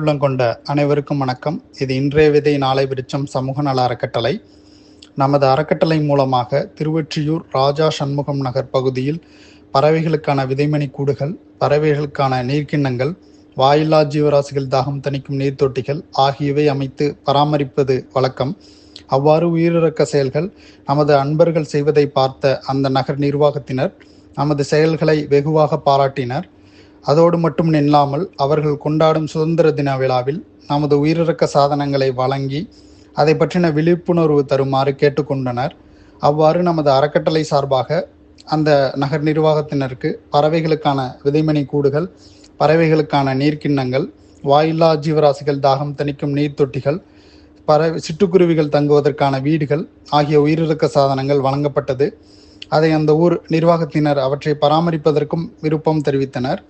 உள்ளம் கொண்ட அனைவருக்கும் வணக்கம். இது இன்றைய விதை நாளை விருச்சம் சமூக நல அறக்கட்டளை. நமது அறக்கட்டளை மூலமாக திருவொற்றியூர் ராஜா சண்முகம் நகர் பகுதியில் பறவைகளுக்கான விதைமணி கூடுகள் பறவைகளுக்கான நீர்க்கிண்ணங்கள் வாயில்லா ஜீவராசிகள் தாகம் தணிக்கும் நீர்த்தொட்டிகள் ஆகியவை அமைத்து பராமரிப்பது வழக்கம். அவ்வாறு உயிரிழக்க செயல்கள் நமது அன்பர்கள் செய்வதை பார்த்த அந்த நகர் நிர்வாகத்தினர் நமது செயல்களை வெகுவாக பாராட்டினர். அதோடு மட்டும் நில்லாமல் அவர்கள் கொண்டாடும் சுதந்திர தின விழாவில் நமது உயிரிறக்க சாதனங்களை வழங்கி அதை பற்றின விழிப்புணர்வு தருமாறு கேட்டுக்கொண்டனர். அவ்வாறு நமது அறக்கட்டளை சார்பாக அந்த நகர் நிர்வாகத்தினருக்கு பறவைகளுக்கான விதைமணி கூடுகள் பறவைகளுக்கான நீர்க்கிண்ணங்கள் வாயில்லா ஜீவராசிகள் தாகம் தணிக்கும் நீர் தொட்டிகள் பறவை சிட்டுக்குருவிகள் தங்குவதற்கான வீடுகள் ஆகிய உயிரிழக்க சாதனங்கள் வழங்கப்பட்டது. அதை அந்த ஊர் நிர்வாகத்தினர் அவற்றை பராமரிப்பதற்கும் விருப்பம் தெரிவித்தனர்.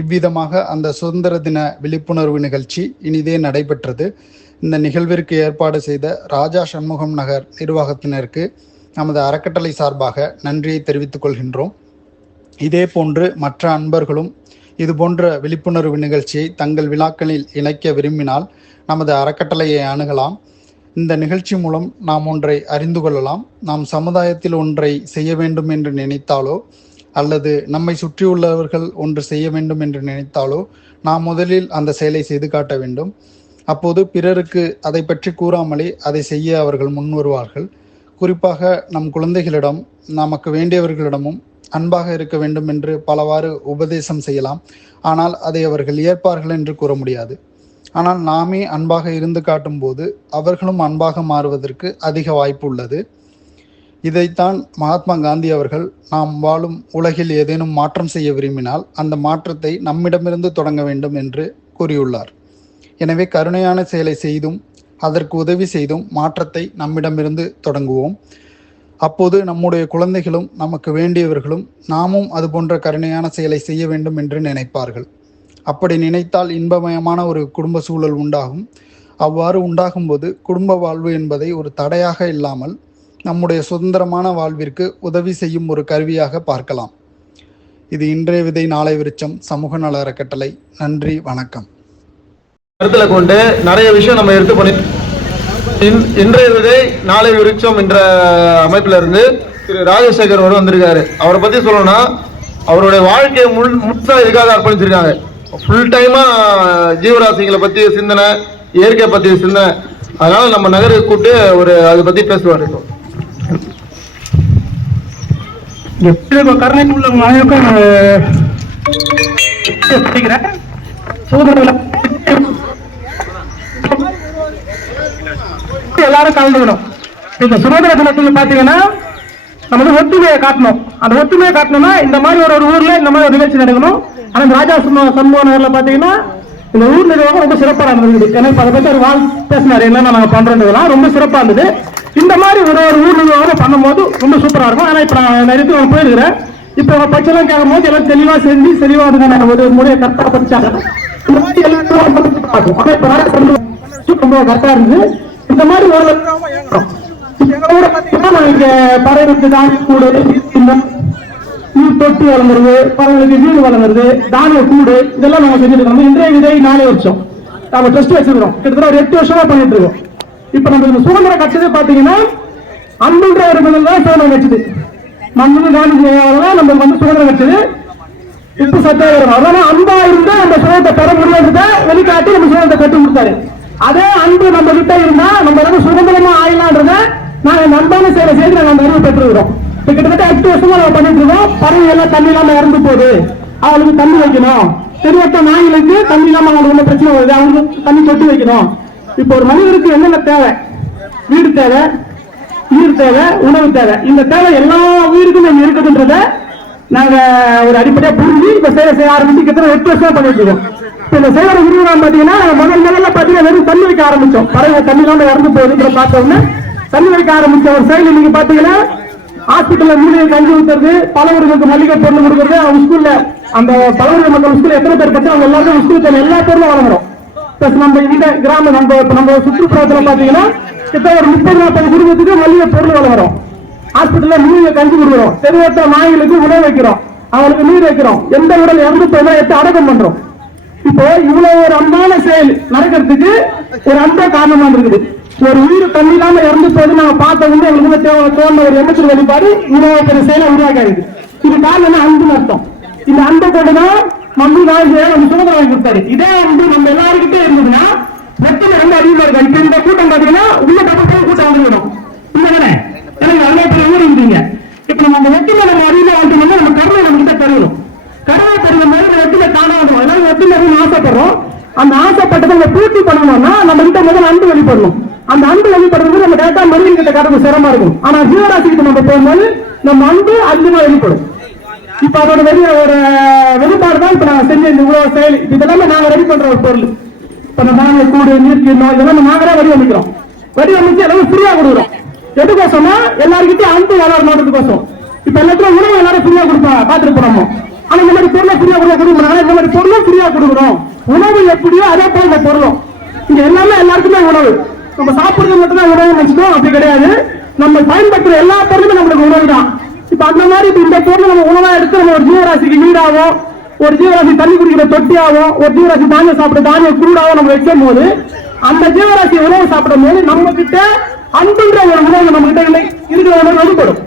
இவ்விதமாக அந்த சுதந்திர தின விழிப்புணர்வு நிகழ்ச்சி இனிதே நடைபெற்றது. இந்த நிகழ்விற்கு ஏற்பாடு செய்த ராஜா சண்முகம் நகர் நிர்வாகத்தினருக்கு நமது அறக்கட்டளை சார்பாக நன்றியை தெரிவித்துக் கொள்கின்றோம். இதே போன்று மற்ற அன்பர்களும் இதுபோன்ற விழிப்புணர்வு நிகழ்ச்சியை தங்கள் விழாக்களில் இணைக்க விரும்பினால் நமது அறக்கட்டளையை அணுகலாம். இந்த நிகழ்ச்சி மூலம் நாம் ஒன்றை அறிந்து கொள்ளலாம். நாம் சமுதாயத்தில் ஒன்றை செய்ய வேண்டும் என்று நினைத்தாலோ அல்லது நம்மை சுற்றியுள்ளவர்கள் ஒன்று செய்ய வேண்டும் என்று நினைத்தாலோ நாம் முதலில் அந்த செயலை செய்து காட்ட வேண்டும். அப்போது பிறருக்கு அதை பற்றி கூறாமலே அதை செய்ய அவர்கள் முன்வருவார்கள் குறிப்பாக நம் குழந்தைகளிடம் நமக்கு வேண்டியவர்களிடமும் அன்பாக இருக்க வேண்டும் என்று பலவாறு உபதேசம் செய்யலாம். ஆனால் அதை அவர்கள் ஏற்பார்கள் என்று கூற முடியாது. ஆனால் நாமே அன்பாக இருந்து காட்டும் போது அவர்களும் அன்பாக மாறுவதற்கு அதிக வாய்ப்பு உள்ளது. இதைத்தான் மகாத்மா காந்தி அவர்கள் நாம் வாழும் உலகில் ஏதேனும் மாற்றம் செய்ய விரும்பினால் அந்த மாற்றத்தை நம்மிடமிருந்து தொடங்க வேண்டும் என்று கூறியுள்ளார். எனவே கருணையான செயலை செய்தும் அதற்கு உதவி செய்தும் மாற்றத்தை நம்மிடமிருந்து தொடங்குவோம். அப்போது நம்முடைய குழந்தைகளும் நமக்கு வேண்டியவர்களும் நாமும் அது போன்ற கருணையான செயலை செய்ய வேண்டும் என்று நினைப்பார்கள். அப்படி நினைத்தால் இன்பமயமான ஒரு குடும்ப சூழல் உண்டாகும். அவ்வாறு உண்டாகும்போது குடும்ப வாழ்வு என்பதை ஒரு தடையாக இல்லாமல் நம்முடைய சுதந்திரமான வாழ்விற்கு உதவி செய்யும் ஒரு கருவியாக பார்க்கலாம். இது இன்றைய விதை நாளை விருச்சம் சமூக நல அறக்கட்டளை. நன்றி வணக்கம். கருத்தில் கொண்டு நிறைய விஷயம் நம்ம எடுத்து பண்ணி இன்- இன்றைய விதை நாளை விருட்சம் என்ற அமைப்புல இருந்து திரு ராஜசேகர் அவர் வந்திருக்காரு. அவரை பத்தி சொல்லணும்னா அவருடைய வாழ்க்கையை முன் முழுசா இதுக்காக அர்ப்பணிச்சிருக்காங்க. ஃபுல் டைமா ஜீவராசிகளை பத்தி சிந்தனை இயற்கை பத்தி சிந்தனை. அதனால நம்ம நகருக்கு கூப்பிட்டு ஒரு அதை பத்தி பேசுவார் இப்போ எப்படி கருணை உள்ள எல்லாரும் கலந்துக்கணும் இந்த சுதந்திர தினத்துல பாத்தீங்கன்னா நம்ம வந்து ஒத்துமையை காட்டணும். அந்த ஒத்துமையை காட்டணும்னா இந்த மாதிரி ஒரு ஒரு ஊர்ல இந்த மாதிரி ஒரு நிகழ்ச்சி நடக்கணும். ஆனா ராஜா சண்முக சண்முக நகர்ல பாத்தீங்கன்னா இந்த ஊர் நிர்வாகம் ரொம்ப சிறப்பாக இருந்தது ஏன்னா இப்போ அதை பற்றி ஒரு வாழ் பேசினார். என்னென்ன நாங்கள் பண்றோன்றதெல்லாம் ரொம்ப சிறப்பாக இருந்தது. இந்த மாதிரி ஒரு ஒரு ஊர் நிர்வாகம் பண்ணும்போது ரொம்ப சூப்பராக இருக்கும். ஆனால் இப்போ நான் நிறைய பேர் போயிருக்கிறேன். இப்போ அவங்க பச்சைலாம் கேட்கும் போது எல்லாம் தெளிவாக செஞ்சு தெளிவா அதுக்கான ஒரு முறையை கரெக்டாக படிச்சாங்க. இந்த மாதிரி எல்லாருக்கும் ரொம்ப கரெக்டாக இருந்து இந்த மாதிரி ஒரு எங்க ஊரை பார்த்தீங்கன்னா நான் இங்க பறவைக்கு தானிய கூடு நீர் தொட்டி வழங்குறது பறவைகளுக்கு வீடு வளர்ந்துருது தானிய கூடு இதெல்லாம் நாங்க செஞ்சுட்டு இருக்கோம். இன்றைய விதை நாலு வருஷம். நம்ம ட்ரஸ்ட் வச்சிருக்கிறோம். கிட்டத்தட்ட ஒரு எட்டு வருஷமா பண்ணிட்டு இருக்கோம். இப்ப நம்ம இந்த சுதந்திரம் கட்சது பாத்தீங்கன்னா அன்புன்ற ஒரு முதல் தான் சுதந்திரம் கட்சது. மண்ணு காந்தி நம்ம வந்து சுதந்திரம் கட்சது. இப்ப சத்தியாகிரகம் அதனால அன்பா இருந்தா நம்ம சுதந்திரத்தை பெற முடியாதத வெளிக்காட்டி நம்ம சுதந்திரத்தை கட்டி கொடுத்தாரு. அதே அன்பு நம்ம கிட்ட இருந்தா நம்ம வந்து சுதந்திரமா ஆயிடலான்றத நாங்க நண்பான செயலை செய்து நாங்க அந்த அறிவு பெற்றுக்கிறோம். கிட்டத்தட்ட எட்டு வருஷமா நம்ம பண்ணிட்டு இருக்கோம். பறவை எல்லாம் தண்ணி இல்லாம இறந்து போகுது. அவளுக்கு தண்ணி வைக்கணும். தெரியட்ட நாய்களுக்கு தண்ணி இல்லாம அவங்களுக்கு ஒன்றும் பிரச்சனை வருது. அவங்களுக்கு தண்ணி தொட்டி வைக்கணும். இப்ப ஒரு மனிதருக்கு என்னென்ன தேவை? வீடு தேவை நீர் தேவை உணவு தேவை. இந்த தேவை எல்லா உயிருக்கும் நம்ம இருக்குதுன்றத நாங்க ஒரு அடிப்படையா புரிஞ்சு இப்ப செய்ய செய்ய ஆரம்பிச்சு கிட்டத்தட்ட எட்டு வருஷம் பண்ணிட்டு இருக்கோம். இப்ப இந்த சேவை உருவம் பாத்தீங்கன்னா நாங்க முதல் முதல்ல பாத்தீங்கன்னா வெறும் தண்ணி வைக்க ஆரம்பிச்சோம். பறவை தண்ணி இல்லாம இறந்து போகுதுன்ற பார்த்தோம்னா தண்ணி வைக்க ஆரம்பிச்ச ஒரு செயல் நீங்க பாத்தீங்கன்னா ஹாஸ்பிட்டல்ல மூலிகை கஞ்சி ஊத்துறது பலவர்களுக்கு மல்லிகை பொருள் கொடுக்கறது அவங்க ஸ்கூல்ல அந்த பலவர்கள் மக்கள் ஸ்கூல்ல எத்தனை பேர் பற்றி அவங்க எல்லாருக்கும் ஸ்கூல் தேவை எல்லா பொருளும் வழங்குறோம். பிளஸ் நம்ம இந்த கிராம நம்ம நம்ம சுற்றுப்புறத்துல பாத்தீங்கன்னா கிட்ட ஒரு முப்பது நாற்பது குடும்பத்துக்கு மல்லிகை பொருள் வழங்குறோம். ஹாஸ்பிட்டல்ல மூலிகை கஞ்சி கொடுக்குறோம். தெருவத்த நாய்களுக்கு உணவு வைக்கிறோம். அவங்களுக்கு நீர் வைக்கிறோம். எந்த உடல் இறந்து போனா எடுத்து அடக்கம் பண்றோம். இப்போ இவ்வளவு ஒரு அன்பான செயல் நடக்கிறதுக்கு ஒரு அன்பே காரணமா இருக்குது. ஒரு உயிர் தண்ணி இல்லாம இறந்து போது நாங்க பார்த்த உடனே எங்களுக்கு தேவை தோன்ற ஒரு எண்ணத்தில் வெளிப்பாடு இவ்வளவு பெரிய செயலை உருவாக்காது. இது காரணம் என்ன? அன்புன்னு அர்த்தம். இந்த அன்பை கொண்டுதான் மம்மி வாழ்க்கையை நம்ம சுதந்திரம் வாங்கி கொடுத்தாரு. இதே அன்பு நம்ம எல்லாருக்கிட்டே இருந்ததுன்னா வெத்தனை ரொம்ப அதிகமா இருக்கும் இப்ப இந்த கூட்டம் பாத்தீங்கன்னா உள்ள தப்பு கூட்டம் வந்துவிடும் இல்லதானே எனக்கு நிறைய பேர் ஊர் இருந்தீங்க. இப்ப நம்ம அந்த வெற்றில நம்ம அறிவில வாழ்ந்தோம்னா நம்ம கடமை நம்ம கிட்ட தருவோம் கடவுளை தருகிற மாதிரி அந்த வெற்றில காணாதும் அதனால வெற்றில ஆசைப்படுறோம். அந்த ஆசைப்பட்டதை நம்ம பூர்த்தி பண்ணணும்னா நம்ம கிட்ட முதல்ல அன்பு வெளிப்படணும் அந்த அன்பு வெளிப்படுறது நம்ம டேட்டா மனிதன் கிட்ட காட்டுறது சிரமமா இருக்கும். ஆனா ஜீவராசிக்கு நம்ம போகும்போது நம்ம அன்பு அதிகமா வெளிப்படும். இப்ப அதோட வெளிய ஒரு வெளிப்பாடு தான் இப்ப நான் செஞ்ச இந்த இவ்வளவு செயல். இதெல்லாம் இதெல்லாமே நாங்க ரெடி பண்ற ஒரு பொருள். இப்ப நம்ம நாங்க கூடு நீர்க்கிண்ணம் இதெல்லாம் நாங்களே வடிவமைக்கிறோம். வடிவமைச்சு எல்லாமே ஃப்ரீயா கொடுக்குறோம். எதுக்கோசம்னா எல்லாருக்கிட்டையும் அன்பு வளரணுன்றதுக்கோசம் இப்ப எல்லாத்துக்கும் உணவு எல்லாரும் ஃப்ரீயா கொடுப்பா பாத்துட்டு போறோம்? ஆனா இந்த மாதிரி பொருளை ஃப்ரீயா கொடுக்க கொடுக்க இந்த மாதிரி பொருளும் ஃப்ரீயா கொடுக்குறோம். உணவு எப்படியோ அதே போல இந்த பொருளும். இங்க எல்லாமே எல்லாருக்குமே உணவு. நம்ம சாப்பிடுறது மட்டும் தான் உணவு நினைச்சிட்டோம் அப்படி கிடையாது. நம்ம பயன்படுத்துற எல்லா பொருளுமே நம்மளுக்கு உணவு தான். இப்ப அந்த மாதிரி இப்ப இந்த பொருள் நம்ம உணவா எடுத்து நம்ம ஒரு ஜீவராசிக்கு வீடாகும் ஒரு ஜீவராசி தண்ணி குடிக்கிற தொட்டியாவும் ஒரு ஜீவராசி தானியம் சாப்பிட தானிய குருடாவும் நம்ம வைக்கும் போது அந்த ஜீவராசி உணவு சாப்பிடும் போது நம்ம கிட்ட அன்புன்ற ஒரு உணவு நம்ம கிட்ட இருக்கிற உணவு வெளிப்படும்.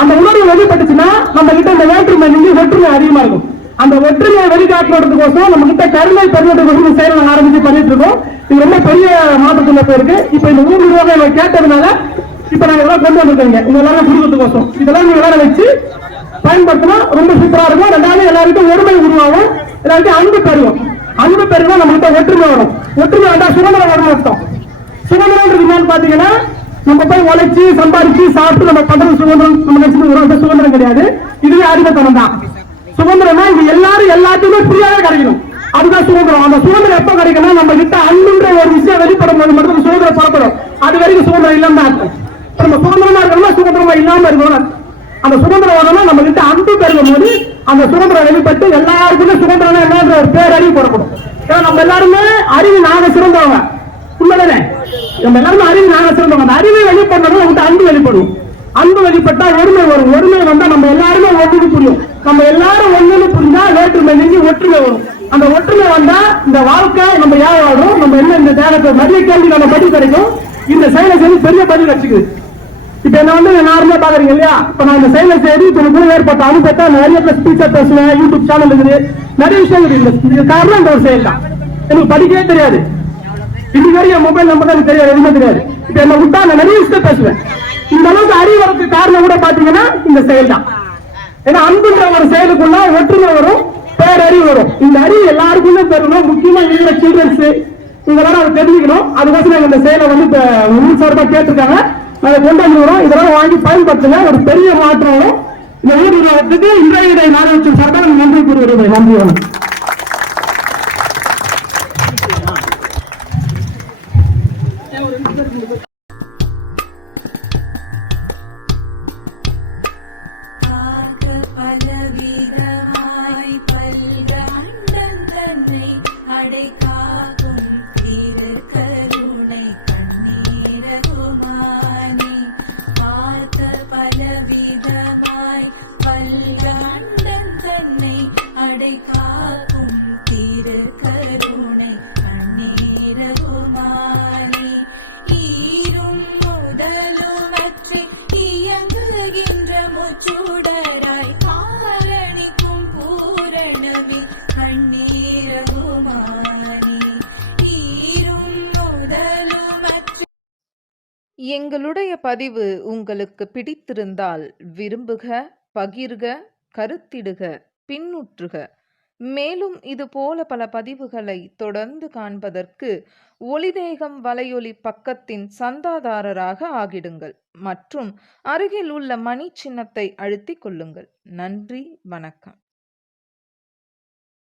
அந்த உணர்வு வெளிப்பட்டுச்சுன்னா நம்ம கிட்ட இந்த வேற்றுமை நீங்கி ஒற்றுமை அதிகமா இருக்கும். அந்த ஒற்றுமையை வெளிக்காட்டுறதுக்கோசம் நம்ம கிட்ட கருணை பெறுவதற்கோசம் செயல் நாங்க ஆரம்பிச்சு பண்ணிட்டு இருக்கோம். இது ரொம்ப பெரிய மாற்றத்துல போயிருக்கு. இப்ப இந்த ஊர் நிர்வாகம் எங்களை கேட்டதுனால இப்ப நாங்க இதெல்லாம் கொண்டு வந்திருக்கீங்க. உங்க எல்லாரும் குடும்பத்துக்கோசம் இதெல்லாம் நீங்க எல்லாரும் வச்சு பயன்படுத்தினா ரொம்ப சூப்பரா இருக்கும். ரெண்டாவது எல்லாருக்கும் ஒருமை உருவாகும். எல்லாருக்கும் அன்பு பெருகும். அன்பு பெருகும் நம்ம கிட்ட ஒற்றுமை வரும். ஒற்றுமை வந்தா சுதந்திரம் வரும் அர்த்தம். சுதந்திரம்ன்றது என்னன்னு பாத்தீங்கன்னா நம்ம போய் உழைச்சி சம்பாதிச்சு சாப்பிட்டு நம்ம பண்றது சுதந்திரம். நம்ம நினைச்சு சுதந்திரம் கிடையாது. இதுவே அடிமைத்தனம் தான் சுதந்திரம்னா இது எல்லாரும் எல்லாத்தையுமே ஃப்ரீயாக கிடைக்கணும். அதுதான் சுதந்திரம். அந்த சுதந்திரம் எப்ப கிடைக்கணும் நம்ம கிட்ட அன்புன்ற ஒரு விஷயம் வெளிப்படும் போது மட்டும் சுதந்திரம் புறப்படும். அது வரைக்கும் சுதந்திரம் இல்லாம அர்த்தம் நம்ம சுதந்திரமா இருக்கணும்னா சுதந்திரமா இல்லாம இருக்கணும் அந்த சுதந்திரம் வரணும் நம்ம கிட்ட அன்பு பெருகும் போது அந்த சுதந்திரம் வெளிப்பட்டு எல்லாருக்குமே சுதந்திரம் என்னன்ற ஒரு பேரறிவு புறப்படும். ஏன்னா நம்ம எல்லாருமே அறிவு நாக சிறந்தவங்க. உண்மைதானே? நம்ம எல்லாருமே அறிவு நாக சிறந்தவங்க. அந்த அறிவை வெளிப்படணும் நமக்கு அன்பு வெளிப்படும். அன்பு வெளிப்பட்டா ஒருமை வரும். ஒருமை வந்தா நம்ம எல்லாருமே ஒன்று புரியும். நம்ம எல்லாரும் ஒண்ணுன்னு புரிஞ்சா வேற்றுமை நெஞ்சு ஒற்றுமை வரும். அந்த ஒற்றுமை வந்தா இந்த வாழ்க்கை நம்ம ஏன் வாழும் நம்ம என்ன இந்த தேகத்தை நிறைய கேள்வி நம்ம பதில் கிடைக்கும். இந்த செயலை செய்து பெரிய பதில் வச்சுக்குது இப்ப என்ன வந்து நார்மலா பாக்குறீங்க இல்லையா? இப்ப நான் இந்த செயலை சரி இப்ப கூட ஏற்பட்ட அனுபவத்தை நிறைய பேர் ஸ்பீச்சர் பேசுவேன் யூடியூப் சேனல் இருக்குது. நிறைய விஷயங்கள் இருக்குது. காரணம் இந்த ஒரு செயல் தான். எனக்கு படிக்கவே தெரியாது. இன்னைக்கு வரைக்கும் மொபைல் நம்பர் எனக்கு தெரியாது எதுவுமே தெரியாது. இப்ப என்ன விட்டா நான் நிறைய விஷயம் பேசுவேன். இந்த அளவுக்கு அறிவு காரணம் கூட பாத்தீங்கன்னா இந்த செயல் தான். ஏன்னா அன்புன்ற ஒரு செயலுக்குள்ள ஒற்றுமை வரும் பேரறிவு வரும். இந்த அறிவு எல்லாருக்குமே பெறணும். முக்கியமா இருக்கிற சில்ட்ரன்ஸ் இதெல்லாம் எல்லாரும் அதை தெரிஞ்சுக்கணும். அதுக்கோசரம் நாங்க இந்த செயலை வந்து இப்போ ஊர் சார்பாக கேட்டிருக்காங்க. அதை கொண்டு வந்துடுறோம் இதெல்லாம் வாங்கி பயன்படுத்துங்க. ஒரு பெரிய மாற்றம் வரும். இந்த ஊர் நிறுவனத்துக்கு இன்றைய இதை சார்பாக நன்றி கூறுகிறேன் நன்றி வணக்கம். இயங்குகின்ற முச்சுடராய் காரணிக்கும் பூரணமே எங்களுடைய பதிவு உங்களுக்கு பிடித்திருந்தால் விரும்புக பகிர்க கருத்திடுக பின்னுற்றுக. மேலும் இதுபோல பல பதிவுகளை தொடர்ந்து காண்பதற்கு ஒளிதேகம் வலையொலி பக்கத்தின் சந்தாதாரராக ஆகிடுங்கள். மற்றும் அருகில் உள்ள மணி சின்னத்தை அழுத்திக் கொள்ளுங்கள். நன்றி வணக்கம்.